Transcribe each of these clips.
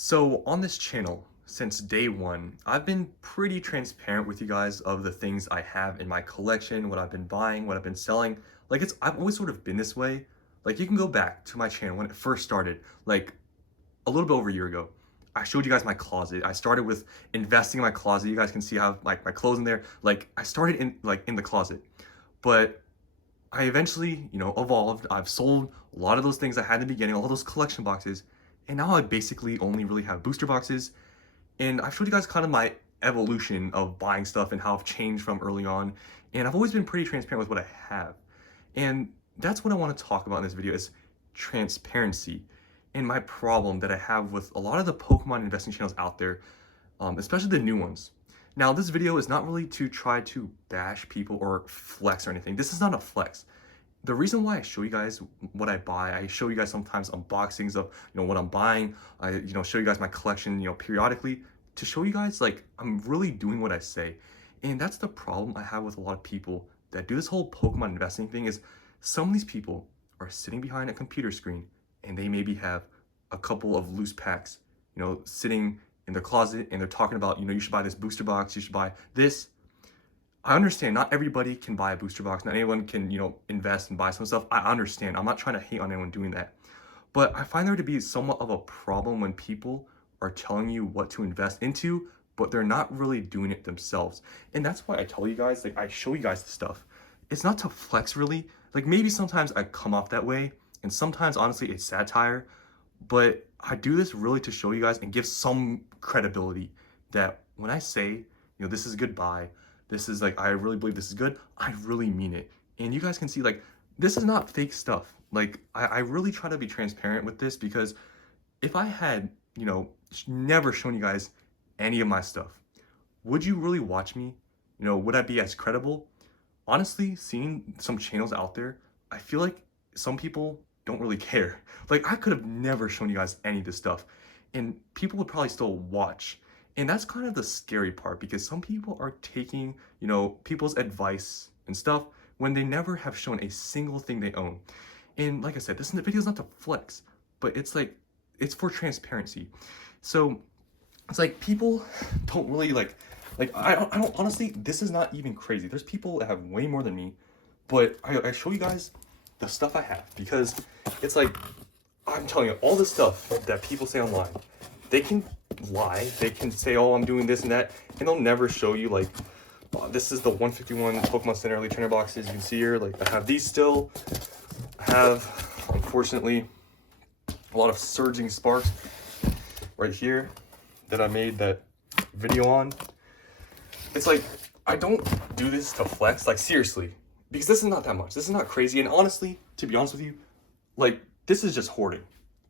So on this channel, since day one, I've been pretty transparent with you guys of the things I have in my collection, what I've been buying, what I've been selling. I've always sort of been this way. Like you can go back to my channel when it first started, like a little bit over a year ago. I showed you guys my closet. I started with investing in my closet. You guys can see I have like my clothes in there. Like I started in the closet, but I eventually, evolved. I've sold a lot of those things I had in the beginning, all those collection boxes, and now I basically only really have booster boxes. And I've showed you guys kind of my evolution of buying stuff and how I've changed from early on. And I've always been pretty transparent with what I have. And that's what I want to talk about in this video is transparency and my problem that I have with a lot of the Pokemon investing channels out there, especially the new ones. Now, this video is not really to try to bash people or flex or anything. This is not a flex. The reason why I show you guys what I buy, I show you guys sometimes unboxings of, what I'm buying. I, show you guys my collection, periodically to show you guys like I'm really doing what I say. And that's the problem I have with a lot of people that do this whole Pokemon investing thing is some of these people are sitting behind a computer screen and they maybe have a couple of loose packs, sitting in their closet and they're talking about, you should buy this booster box, you should buy this. I understand not everybody can buy a booster box. Not anyone can, invest and buy some stuff. I understand. I'm not trying to hate on anyone doing that. But I find there to be somewhat of a problem when people are telling you what to invest into, but they're not really doing it themselves. And that's why I tell you guys, like I show you guys the stuff. It's not to flex really. Like maybe sometimes I come off that way, and sometimes honestly it's satire, but I do this really to show you guys and give some credibility that when I say, this is a good buy, this is like, I really believe this is good, I really mean it. And you guys can see like, this is not fake stuff. Like, I really try to be transparent with this because if I had, never shown you guys any of my stuff, would you really watch me? Would I be as credible? Honestly, seeing some channels out there, I feel like some people don't really care. Like, I could have never shown you guys any of this stuff, and people would probably still watch. And that's kind of the scary part because some people are taking, people's advice and stuff when they never have shown a single thing they own. And like I said, this video is not to flex, but it's like, it's for transparency. So it's like people don't really like I don't honestly, this is not even crazy. There's people that have way more than me, but I show you guys the stuff I have because it's like, I'm telling you, all this stuff that people say online, they can lie, they can say, oh, I'm doing this and that, and they'll never show you like, this is the 151 Pokemon Center Elite Trainer boxes you can see here. Like I have these still. I have, unfortunately, a lot of Surging Sparks right here that I made that video on. It's like, I don't do this to flex, like seriously, because this is not that much. This is not crazy. And honestly, to be honest with you, like this is just hoarding.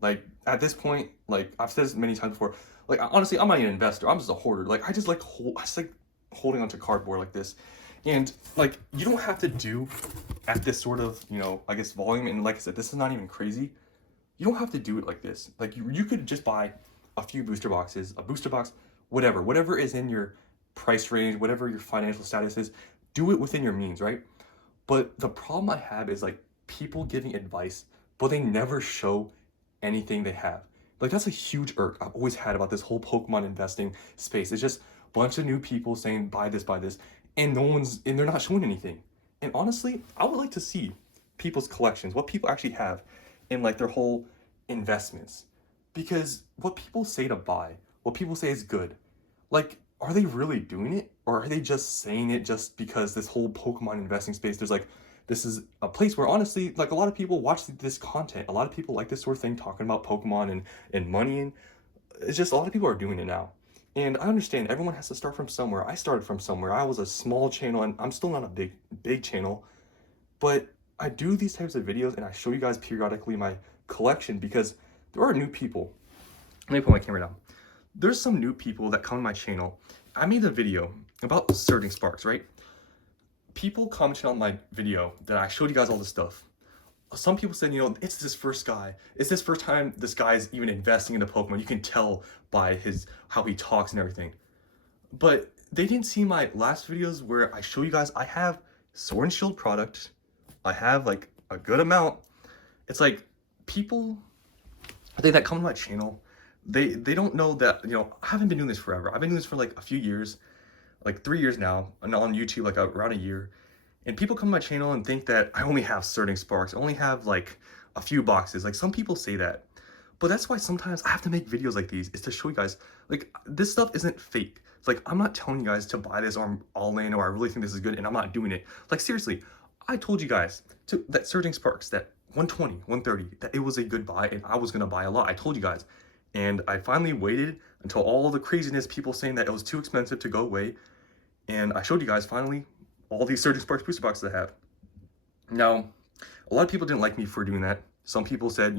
Like at this point, like I've said this many times before, like honestly, I'm not even an investor. I'm just a hoarder. Like I just like holding onto cardboard like this. And like, you don't have to do at this sort of, I guess volume. And like I said, this is not even crazy. You don't have to do it like this. Like you could just buy a few booster boxes, a booster box, whatever is in your price range, whatever your financial status is, do it within your means, right? But the problem I have is like people giving advice, but they never show anything they have. Like that's a huge irk I've always had about this whole Pokemon investing space. It's just a bunch of new people saying buy this, and they're not showing anything. And honestly, I would like to see people's collections, what people actually have in like their whole investments. Because what people say to buy, what people say is good, like, are they really doing it? Or are they just saying it just because this whole Pokemon investing space, there's like, this is a place where honestly, like a lot of people watch this content. A lot of people like this sort of thing, talking about Pokemon and money. And it's just a lot of people are doing it now. And I understand everyone has to start from somewhere. I started from somewhere. I was a small channel and I'm still not a big channel. But I do these types of videos and I show you guys periodically my collection because there are new people. Let me put my camera down. There's some new people that come to my channel. I made a video about Surging Sparks, right? People commented on my video that I showed you guys all this stuff. Some people said, it's this first guy. It's this first time this guy's even investing into Pokemon. You can tell by how he talks and everything. But they didn't see my last videos where I show you guys I have Sword and Shield product. I have like a good amount. It's like people, I think that come to my channel, they don't know that, you know, I haven't been doing this forever. I've been doing this for like a few years, like 3 years now, and on YouTube like around a year. And people come to my channel and think that I only have certain sparks, I only have like a few boxes. Like some people say that. But that's why sometimes I have to make videos like these, is to show you guys, like, this stuff isn't fake. It's like, I'm not telling you guys to buy this or I'm all in or I really think this is good and I'm not doing it. Like, seriously, I told you guys that Surging Sparks, that 120, 130, that it was a good buy and I was going to buy a lot. I told you guys. And I finally waited until all the craziness, people saying that it was too expensive to go away. And I showed you guys finally all these Surging Sparks booster boxes I have. Now, a lot of people didn't like me for doing that. Some people said,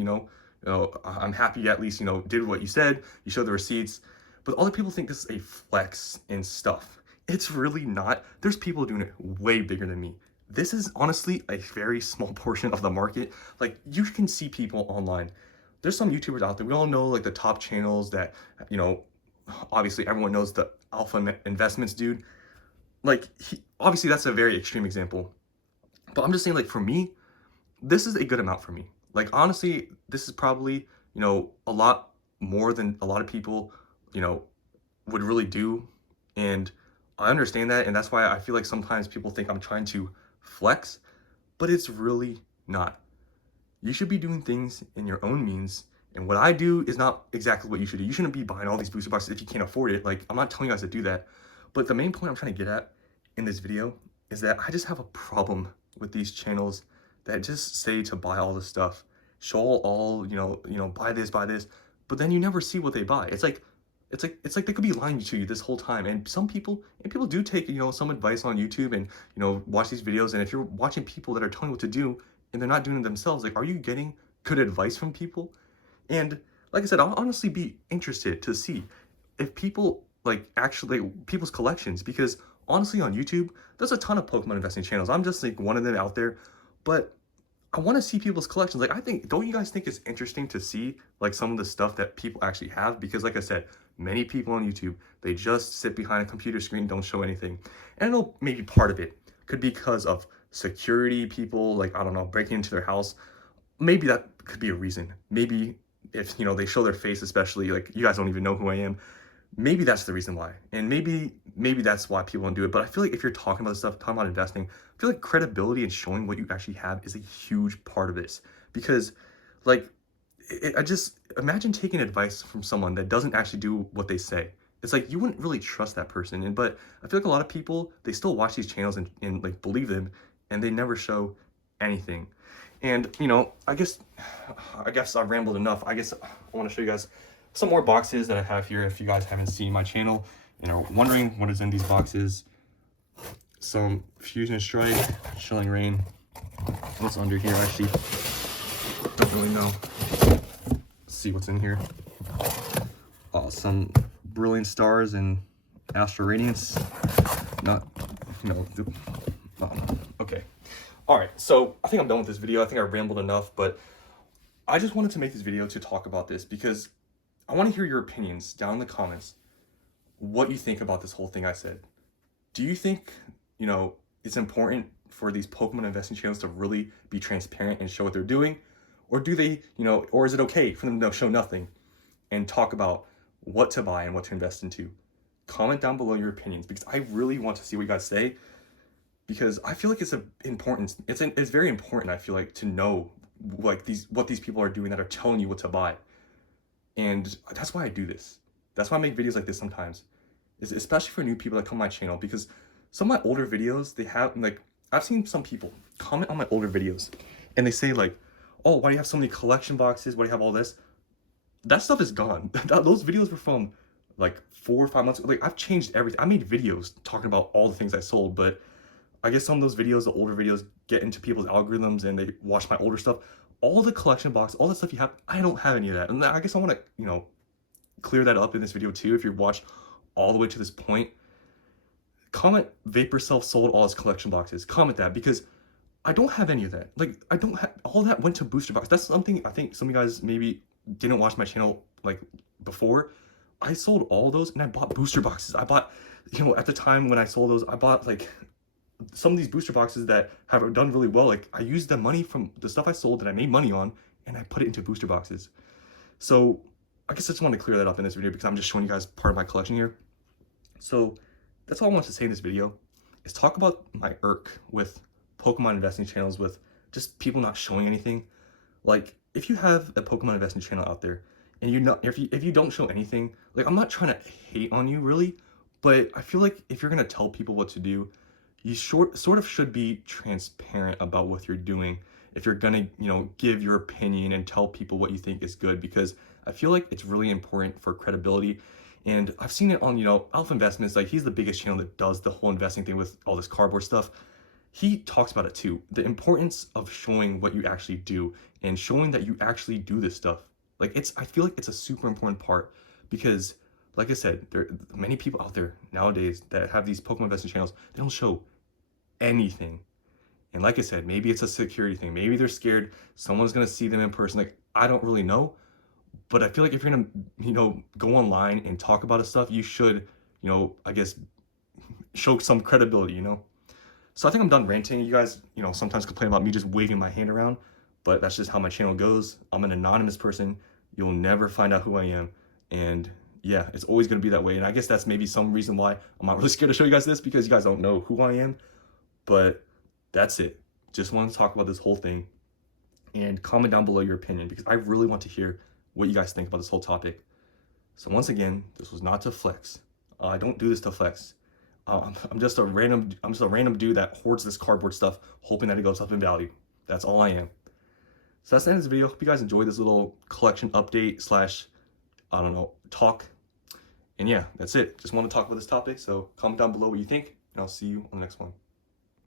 I'm happy you at least, did what you said. You showed the receipts. But other people think this is a flex and stuff. It's really not. There's people doing it way bigger than me. This is honestly a very small portion of the market. Like, you can see people online. There's some YouTubers out there. We all know, like, the top channels that, obviously everyone knows the Alpha Investments dude. Like, obviously that's a very extreme example. But I'm just saying, like, for me, this is a good amount for me. Like, honestly, this is probably, a lot more than a lot of people, would really do. And I understand that. And that's why I feel like sometimes people think I'm trying to flex, but it's really not. You should be doing things in your own means. And what I do is not exactly what you should do. You shouldn't be buying all these booster boxes if you can't afford it. Like, I'm not telling you guys to do that. But the main point I'm trying to get at in this video is that I just have a problem with these channels that just say to buy all this stuff, show all, buy this, but then you never see what they buy. It's like they could be lying to you this whole time. And people do take, some advice on YouTube and, watch these videos. And if you're watching people that are telling you what to do and they're not doing it themselves, like, are you getting good advice from people? And like I said, I'll honestly be interested to see if people actually people's collections, because honestly on YouTube, there's a ton of Pokemon investing channels. I'm just like one of them out there, but I want to see people's collections. Like, don't you guys think it's interesting to see like some of the stuff that people actually have? Because like I said, many people on YouTube, they just sit behind a computer screen, don't show anything. And I know maybe part of it could be because of security, people, like, I don't know, breaking into their house. Maybe that could be a reason. Maybe if, they show their face, especially, like, you guys don't even know who I am. Maybe that's the reason why. And maybe that's why people don't do it. But I feel like if you're talking about this stuff, talking about investing, I feel like credibility and showing what you actually have is a huge part of this. Because, like, I just imagine taking advice from someone that doesn't actually do what they say. It's like you wouldn't really trust that person. But I feel like a lot of people, they still watch these channels and like believe them, and they never show anything. And I guess I've rambled enough. I guess I want to show you guys some more boxes that I have here. If you guys haven't seen my channel and are wondering what is in these boxes, some Fusion Strike, Chilling Reign. What's under here? Actually, don't really know. Let's see what's in here. Some Brilliant Stars and Astral Radiance. Okay. All right, so I think I'm done with this video. I think I rambled enough, but I just wanted to make this video to talk about this because I want to hear your opinions down in the comments, what you think about this whole thing I said. Do you think, it's important for these Pokemon investing channels to really be transparent and show what they're doing? Or do they, or is it okay for them to show nothing and talk about what to buy and what to invest into? Comment down below your opinions because I really want to see what you guys say, because I feel like it's very important, I feel like, to know like what these people are doing that are telling you what to buy. And that's why I do this. That's why I make videos like this sometimes, especially for new people that come to my channel, because some of my older videos, they have, like, I've seen some people comment on my older videos and they say like, oh, why do you have so many collection boxes? Why do you have all this? That stuff is gone. Those videos were from like 4 or 5 months ago. Like, I've changed everything. I made videos talking about all the things I sold, but I guess some of those videos, the older videos, get into people's algorithms and they watch my older stuff. All the collection box, all the stuff you have, I don't have any of that. And I guess I want to, clear that up in this video too. If you've watched all the way to this point, comment Vapor Self sold all his collection boxes. Comment that, because I don't have any of that. Like, I don't have, all that went to booster box. That's something I think some of you guys maybe didn't watch my channel like before. I sold all those and I bought booster boxes. I bought, at the time when I sold those, I bought like some of these booster boxes that have done really well. Like, I used the money from the stuff I sold that I made money on and I put it into booster boxes. So I guess I just want to clear that up in this video because I'm just showing you guys part of my collection here. So that's all I want to say in this video, is talk about my irk with Pokemon investing channels, with just people not showing anything. Like, if you have a Pokemon investing channel out there and if you don't show anything, like, I'm not trying to hate on you really, but I feel like if you're gonna tell people what to do, you sort of should be transparent about what you're doing. If you're gonna, give your opinion and tell people what you think is good, because I feel like it's really important for credibility. And I've seen it on, Alpha Investments. Like, he's the biggest channel that does the whole investing thing with all this cardboard stuff. He talks about it too. The importance of showing what you actually do and showing that you actually do this stuff. Like, I feel like it's a super important part, because like I said, there are many people out there nowadays that have these Pokemon investing channels. They don't show anything. And like I said, maybe it's a security thing. Maybe they're scared someone's gonna see them in person. Like, I don't really know. But I feel like if you're gonna, go online and talk about this stuff, you should, I guess, show some credibility. So I think I'm done ranting. You guys, sometimes complain about me just waving my hand around, but that's just how my channel goes. I'm an anonymous person. You'll never find out who I am. And yeah, it's always gonna be that way. And I guess that's maybe some reason why I'm not really scared to show you guys this, because you guys don't know who I am. But that's it. Just wanted to talk about this whole thing. And comment down below your opinion, because I really want to hear what you guys think about this whole topic. So once again, this was not to flex. I don't do this to flex. I'm just a random dude that hoards this cardboard stuff, hoping that it goes up in value. That's all I am. So that's the end of this video. Hope you guys enjoyed this little collection update slash, I don't know, talk. And yeah, that's it. Just want to talk about this topic. So comment down below what you think, and I'll see you on the next one.